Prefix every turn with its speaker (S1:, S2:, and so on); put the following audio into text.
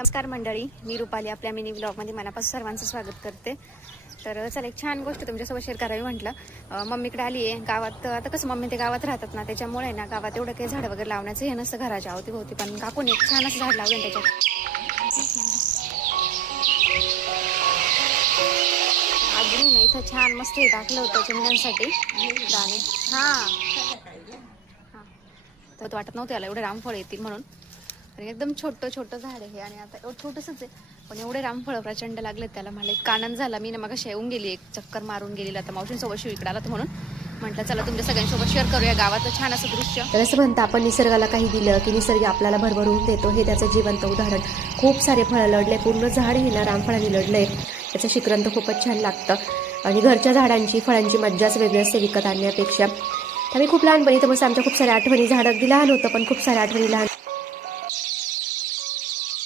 S1: नमस्कार मंडळी मी रुपाली आपल्या मिनी ब्लॉगमध्ये मनापासून सर्वांचं स्वागत करते. तर चला एक छान गोष्ट तुमच्यासोबत शेअर करावी म्हटलं. मम्मीकडे आली आहे गावात आता कसं मम्मी ते गावात राहतात ना त्याच्यामुळे ना गावात एवढं काही झाडं वगैरे लावण्याचं हे नसतं घराच्या अवतीभोवती पण काकून एक छान असं झाड लावलं त्याच्यात. अजून ना इथं छान मस्त हे टाकलं होतं चिमण्यांसाठी. दाणे हां. हां. तर वाटत नव्हतं याला एवढे रामफळ येतील म्हणून. आणि एकदम छोटं छोटं झाड आहे. आणि आता एवढं छोटंसंच आहे. पण एवढे रामफळ प्रचंड लागलेत त्याला. मला एक आनंद झाला. मी ना मग येऊन गेली. एक चक्कर मारून गेली आता मावशींसोबत शिव इकडे आला म्हणून. म्हटलं चला तुमच्या सगळ्यांसोबत शेअर करूया गावात छान असं दृश्य.
S2: तर असं म्हणतं आपण निसर्गाला काही दिलं की निसर्ग आपल्याला भरभरून देतो हे त्याचं जिवंत उदाहरण. खूप सारे फळं लढले. पूर्ण झाड हे ना रामफळाने लढलंय. त्याचं शिकरण तर खूपच छान लागतं. आणि घरच्या झाडांची फळांची मज्जाच वेगळी असते विकत आणण्यापेक्षा. आम्ही खूप लहानपणी तर मस्त आमच्या खूप साऱ्या आठवणी झाड अगदी लहान होतं पण खूप साऱ्या आठवणी लहान